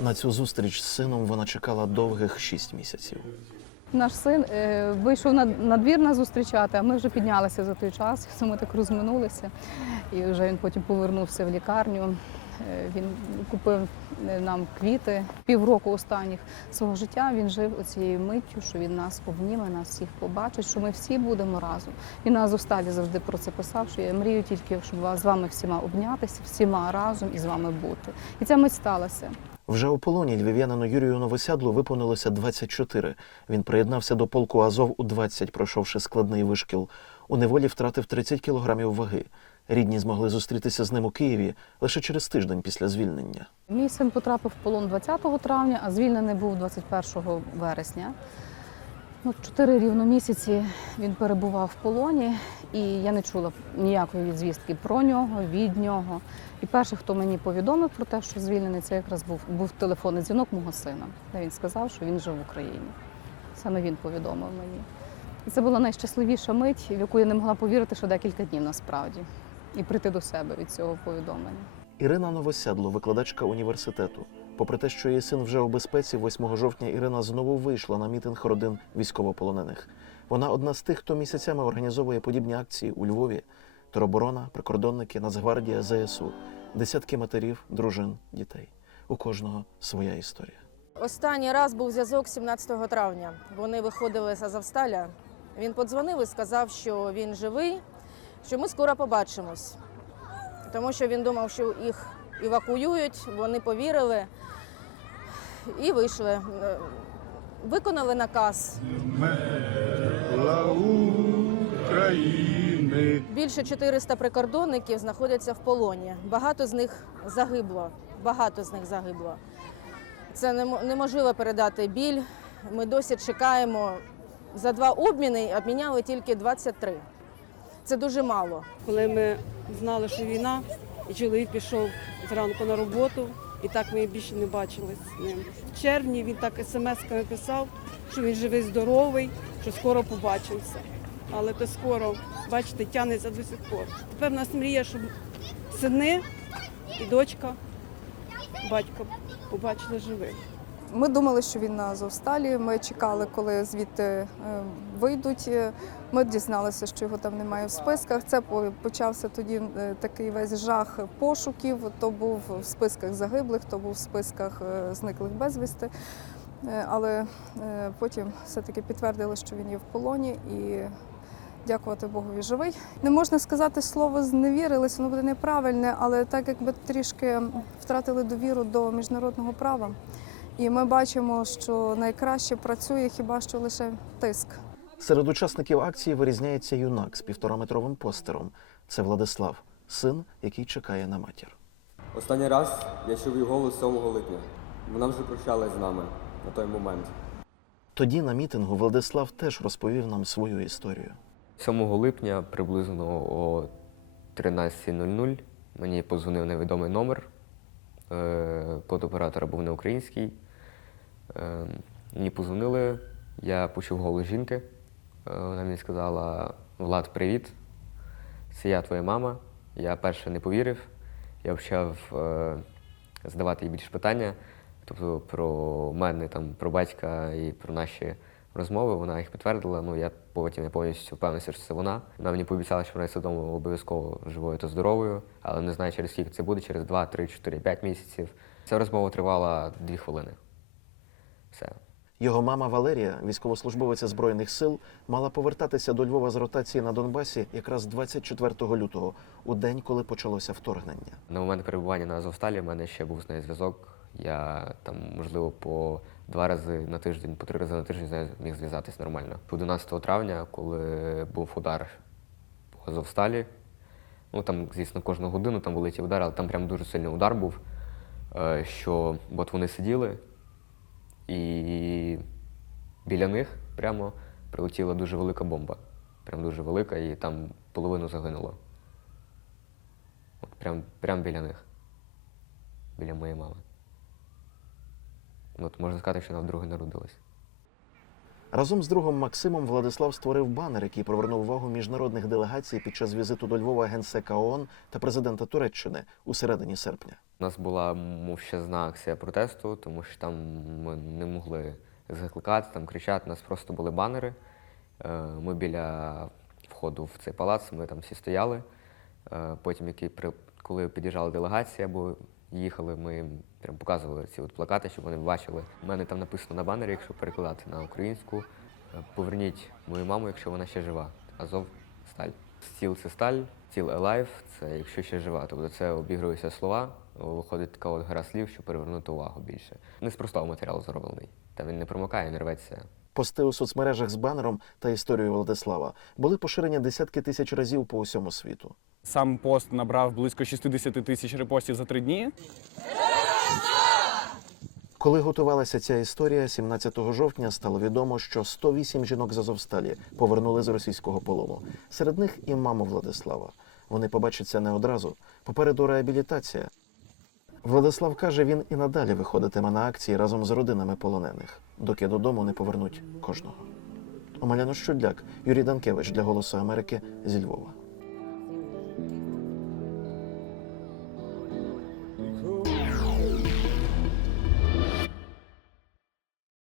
На цю зустріч з сином вона чекала довгих шість місяців. Наш син е, вийшов на, на двір нас зустрічати, а ми вже піднялися за той час. Ми так розминулися. І вже він потім повернувся в лікарню. Е, Він купив е, нам квіти. Півроку останніх свого життя він жив оцією миттю, що він нас обніме, нас всіх побачить, що ми всі будемо разом. Він на Азовсталі завжди про це писав, що я мрію тільки, щоб з вами всіма обнятися, всіма разом і з вами бути. І ця мить сталася. Вже у полоні львів'янину Юрію Новосядлу виповнилося 24. Він приєднався до полку Азов у 20, пройшовши складний вишкіл. У неволі втратив 30 кілограмів ваги. Рідні змогли зустрітися з ним у Києві лише через тиждень після звільнення. Мій син потрапив в полон 20 травня, а звільнений був 21 вересня. Ну, чотири рівно місяці він перебував в полоні, і я не чула ніякої звістки про нього, від нього. І перший, хто мені повідомив про те, що звільнений, це якраз був, був телефонний дзвінок мого сина, де він сказав, що він жив в Україні. Саме він повідомив мені. І це була найщасливіша мить, в яку я не могла повірити, що декілька днів насправді, і прийти до себе від цього повідомлення. Ірина Новосядло, викладачка університету. Попри те, що її син вже у безпеці, 8 жовтня Ірина знову вийшла на мітинг родин військовополонених. Вона одна з тих, хто місяцями організовує подібні акції у Львові. Тероборона, прикордонники, Нацгвардія, ЗСУ, десятки матерів, дружин, дітей. У кожного своя історія. Останній раз був зв'язок 17 травня. Вони виходили з Азовсталя. Він подзвонив і сказав, що він живий, що ми скоро побачимось. Тому що він думав, що їх евакуюють, вони повірили і вийшли. Е, Виконали наказ. України. Більше 400 прикордонників знаходяться в полоні. Багато з них загибло. Багато з них загибло. Це немо- неможливо передати біль. Ми досі чекаємо. За два обміни обміняли тільки 23. Це дуже мало. коли ми знали, що війна, і чоловік пішов зранку на роботу, і так ми більше не бачились з ним. В червні він так смс написав, що він живий, здоровий, що скоро побачимося. Але то скоро, бачите, тягнеться до сих пор. Тепер в нас мрія, щоб сини і дочка, батька побачили живих. Ми думали, що він на Азовсталі. Ми чекали, коли звідти е, вийдуть. Ми дізналися, що його там немає в списках. Це почався тоді е, такий весь жах пошуків. То був в списках загиблих, то був в списках е, зниклих безвісти. Але потім все-таки підтвердили, що він є в полоні і. Дякувати Богові живий. Не можна сказати слово зневірились, воно буде неправильне, але так якби трішки втратили довіру до міжнародного права. І ми бачимо, що найкраще працює хіба що лише тиск. Серед учасників акції вирізняється юнак з півтораметровим постером. Це Владислав, син, який чекає на матір. Останній раз я чув її голос 7 липня. Вона вже прощалась з нами на той момент. Тоді на мітингу Владислав теж розповів нам свою історію. 7 липня приблизно о 13.00 мені подзвонив невідомий номер. Е, Код оператора був не український. Е, Мені подзвонили, я почув голос жінки. Е, Вона мені сказала: Влад, привіт, це я твоя мама. Я перше не повірив. Я почав е, задавати їй більше питання, тобто про мене, там, про батька і про наші розмови. Вона їх підтвердила. Ну я потім не повністю впевнився, що це вона. Вона мені пообіцяла, що вона додому обов'язково живою та здоровою, але не знаю, через скільки це буде, через 2, 3, 4, 5 місяців. Ця розмова тривала 2 хвилини. Все. Його мама Валерія, військовослужбовиця збройних сил, мала повертатися до Львова з ротації на Донбасі якраз 24 лютого, у день, коли почалося вторгнення. На момент перебування на Азовсталі в мене ще був з нею зв'язок. Я там, можливо, по два рази на тиждень, по три рази на тиждень з нею міг зв'язатись нормально. 11 травня, коли був удар по Азовсталі, ну там, звісно, кожну годину там були ті удари, але там прям дуже сильний удар був. е, Що от вони сиділи, і біля них прямо прилетіла дуже велика бомба. Прям дуже велика, і там половину загинуло. От прям, прям біля них. Біля моєї мами. От можна сказати, що вона вдруге народилась. Разом з другом Максимом Владислав створив банер, який привернув увагу міжнародних делегацій під час візиту до Львова генсека ООН та президента Туреччини у середині серпня. У нас була мовчазна акція протесту, тому що там ми не могли закликати, там кричати. У нас просто були банери. Е, Ми біля входу в цей палац, ми там всі стояли. Е, Потім, які коли під'їжджала делегація або їхали, ми прям показували ці от плакати, щоб вони бачили. У мене там написано на банері, якщо перекладати на українську. е, Поверніть мою маму, якщо вона ще жива. Азов сталь. Стіл це сталь, стіл alive – це якщо ще жива. Тобто це обігруються слова, виходить така от гра слів, щоб привернути увагу більше. Не з простого матеріалу зроблений. Та він не промокає, не рветься. Пости у соцмережах з банером та історією Владислава були поширені десятки тисяч разів по усьому світу. Сам пост набрав близько 60 тисяч репостів за три дні. Коли готувалася ця історія, 17 жовтня стало відомо, що 108 жінок з Азовсталі повернули з російського полону. Серед них і мама Владислава. Вони побачаться не одразу. Попереду реабілітація. Владислав каже, він і надалі виходитиме на акції разом з родинами полонених, доки додому не повернуть кожного. Омеляно Щудляк, Юрій Данкевич для Голосу Америки зі Львова.